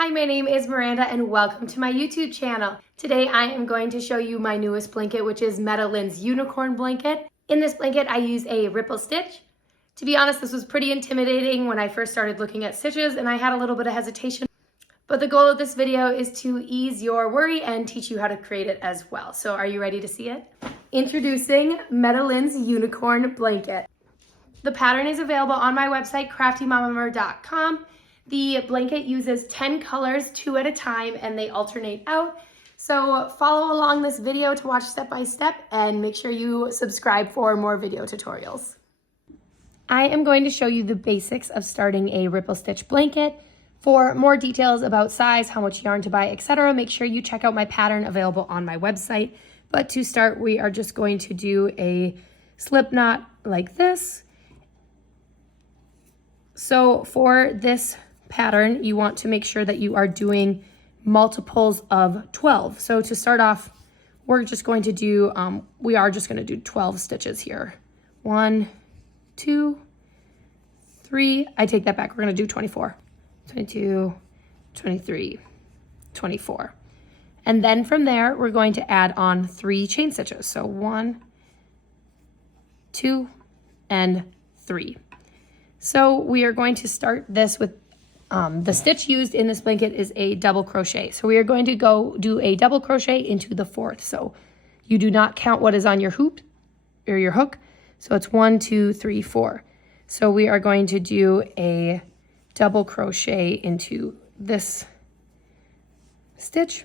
Hi, my name is Miranda and welcome to my YouTube channel. Today I am going to show you my newest blanket, which is Metalin's Unicorn Blanket. In this blanket I use a ripple stitch. To be honest, this was pretty intimidating when I first started looking at stitches and I had a little bit of hesitation. But the goal of this video is to ease your worry and teach you how to create it as well. So are you ready to see it? Introducing Metalin's Unicorn Blanket. The pattern is available on my website, craftymamamur.com. The blanket uses 10 colors, 2 at a time, and they alternate out. So follow along this video to watch step by step and make sure you subscribe for more video tutorials. I am going to show you the basics of starting a ripple stitch blanket. For more details about size, how much yarn to buy, etc., make sure you check out my pattern available on my website. But to start, we are just going to do a slip knot like this. So for this pattern, you want to make sure that you are doing multiples of 12. So to start off, we're just going to do, we are just going to do 12 stitches here. 1, 2, 3, I take that back, we're going to do 24, 22, 23, 24. And then from there, we're going to add on 3 chain stitches. So 1, 2, and 3. So we are going to start this with the stitch used in this blanket is a double crochet. So we are going to go do a double crochet into the 4th. So you do not count what is on your hoop or your hook. So it's 1, 2, 3, 4. So we are going to do a double crochet into this stitch.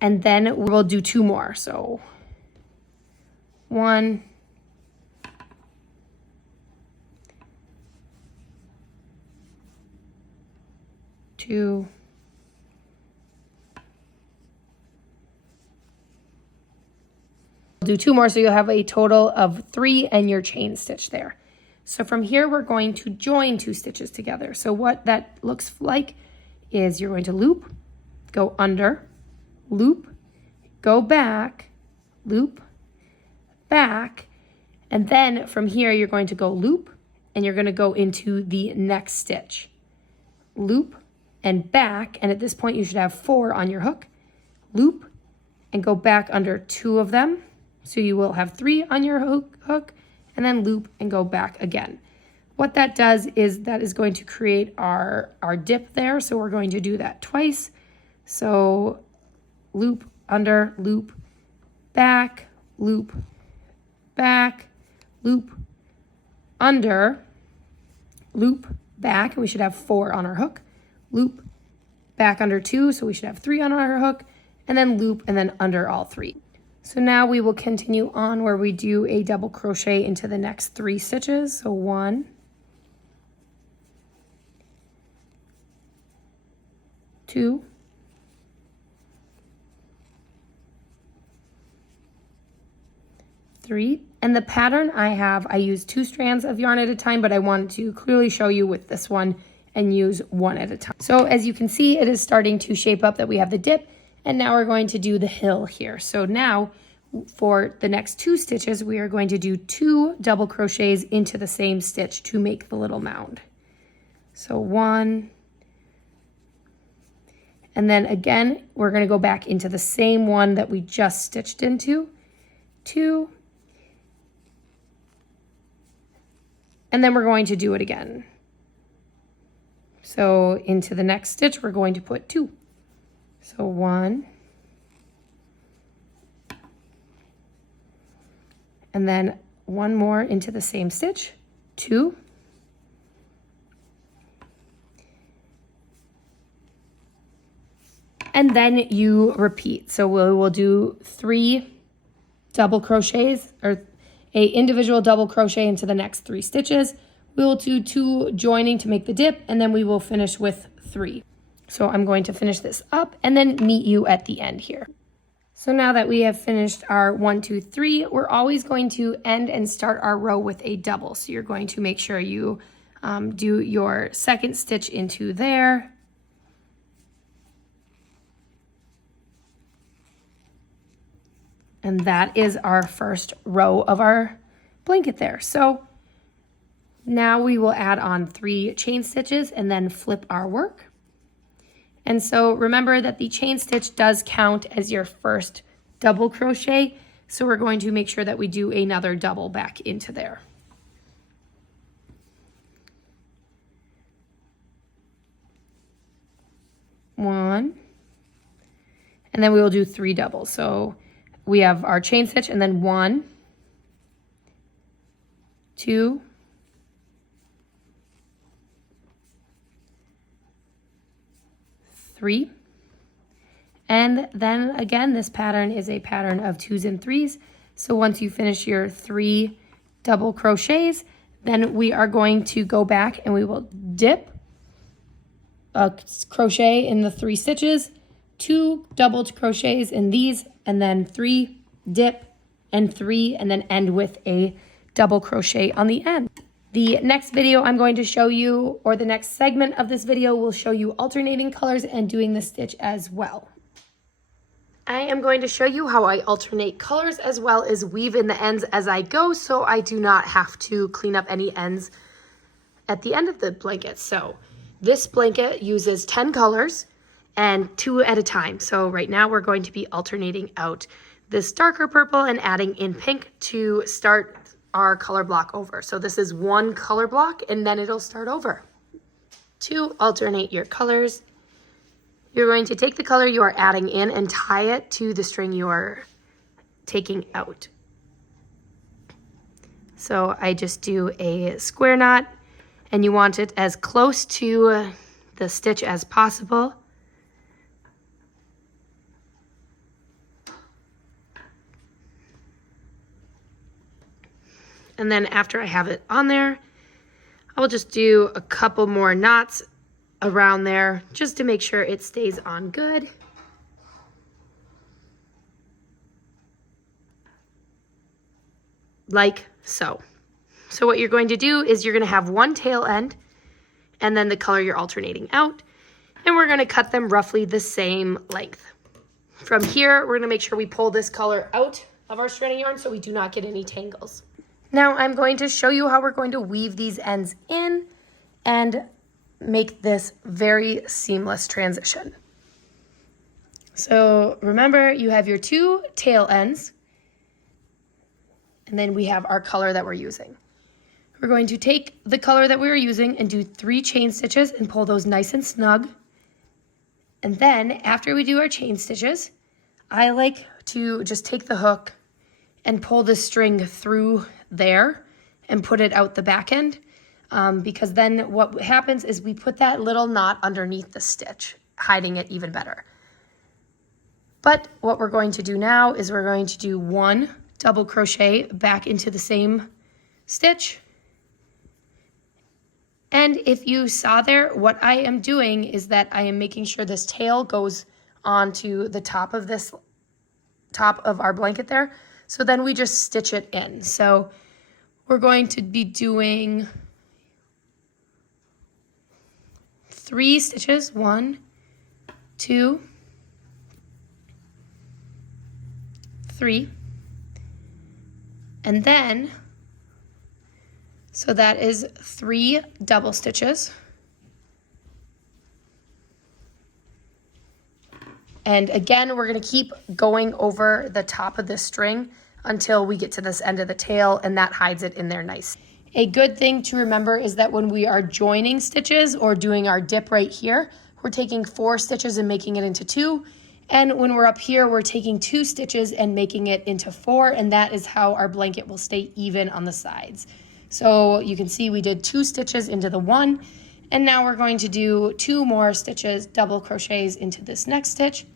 And then we'll do 2 more. So 1, 2, 2 more, so you'll have a total of 3 and your chain stitch there. So from here, we're going to join 2 stitches together. So what that looks like is you're going to loop, go under, loop, go back, loop, back, and then from here, you're going to go loop, and you're going to go into the next stitch. Loop, and back, and at this point you should have 4 on your hook. Loop and go back under 2 of them, so you will have 3 on your hook, and then loop and go back again. What that does is that is going to create our dip there, so we're going to do that twice. So loop, under, loop, back, loop, back, loop, under, loop, back, and we should have 4 on our hook. Loop, back under 2, so we should have 3 on our hook, and then loop, and then under all 3. So now we will continue on where we do a double crochet into the next 3 stitches. So 1, 2, 3. And the pattern I use 2 strands of yarn at a time, but I wanted to clearly show you with this one and use 1 at a time. So as you can see, it is starting to shape up that we have the dip, and now we're going to do the hill here. So now for the next 2 stitches, we are going to do 2 double crochets into the same stitch to make the little mound. So 1, and then again, we're going to go back into the same one that we just stitched into, 2, and then we're going to do it again. So into the next stitch, we're going to put 2. So 1, and then 1 more into the same stitch, 2, and then you repeat. So we will do 3 double crochets or a individual double crochet into the next 3 stitches. We will do 2 joining to make the dip, and then we will finish with 3. So I'm going to finish this up and then meet you at the end here. So now that we have finished our 1, 2, 3, we're always going to end and start our row with a double. So you're going to make sure you do your second stitch into there. And that is our first row of our blanket there. So Now we will add on 3 chain stitches and then flip our work. And so remember that the chain stitch does count as your first double crochet. So we're going to make sure that we do another double back into there. One, and then we will do 3 doubles. So we have our chain stitch and then 1, 2, 3. And then again, this pattern is a pattern of 2s and 3s. So once you finish your 3 double crochets, then we are going to go back and we will dip a crochet in the 3 stitches, 2 double crochets in these, and then 3, dip, and 3, and then end with a double crochet on the end. The next video I'm going to show you, or the next segment of this video, will show you alternating colors and doing the stitch as well. I am going to show you how I alternate colors as well as weave in the ends as I go, so I do not have to clean up any ends at the end of the blanket. So this blanket uses 10 colors and 2 at a time. So right now we're going to be alternating out this darker purple and adding in pink to start our color block over. So this is 1 color block and then it'll start over. To alternate your colors, you're going to take the color you are adding in and tie it to the string you are taking out. So I just do a square knot, and you want it as close to the stitch as possible. And then after I have it on there, I'll just do a couple more knots around there just to make sure it stays on good. Like so. So what you're going to do is you're going to have 1 tail end and then the color you're alternating out, and we're going to cut them roughly the same length. From here, we're going to make sure we pull this color out of our strand of yarn so we do not get any tangles. Now I'm going to show you how we're going to weave these ends in and make this very seamless transition. So remember, you have your 2 tail ends, and then we have our color that we're using. We're going to take the color that we were using and do 3 chain stitches and pull those nice and snug. And then after we do our chain stitches, I like to just take the hook and pull the string through there and put it out the back end. Because then what happens is we put that little knot underneath the stitch, hiding it even better. But what we're going to do now is we're going to do 1 double crochet back into the same stitch. And if you saw there, what I am doing is that I am making sure this tail goes onto the top of our blanket there. So then we just stitch it in. So we're going to be doing 3 stitches, 1, 2, 3, and then, so that is 3 double stitches, and again, we're going to keep going over the top of this string until we get to this end of the tail, and that hides it in there nice. A good thing to remember is that when we are joining stitches or doing our dip right here, we're taking 4 stitches and making it into 2. And when we're up here, we're taking 2 stitches and making it into 4. And that is how our blanket will stay even on the sides. So you can see we did 2 stitches into the 1. And now we're going to do 2 more stitches, double crochets into this next stitch.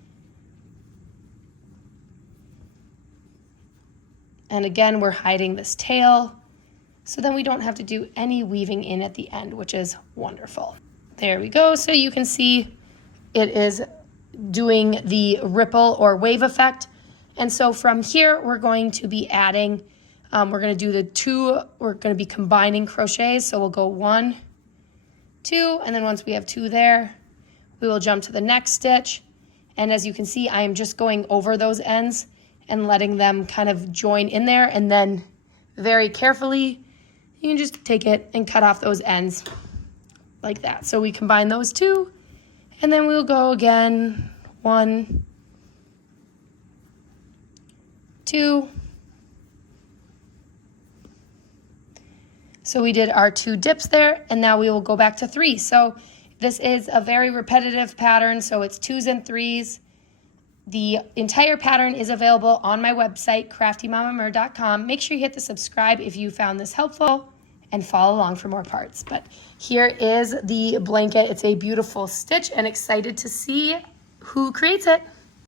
And again, we're hiding this tail. So then we don't have to do any weaving in at the end, which is wonderful. There we go. So you can see it is doing the ripple or wave effect. And so from here, we're going to be adding, we're going to do the 2, we're going to be combining crochets. So we'll go 1, 2, and then once we have 2 there, we will jump to the next stitch. And as you can see, I am just going over those ends and letting them kind of join in there. And then very carefully, you can just take it and cut off those ends like that. So we combine those two, and then we'll go again, 1, 2. So we did our 2 dips there, and now we will go back to 3. So this is a very repetitive pattern, so it's 2s and 3s. The entire pattern is available on my website, craftymamamur.com. Make sure you hit the subscribe if you found this helpful, and follow along for more parts. But here is the blanket. It's a beautiful stitch, and excited to see who creates it.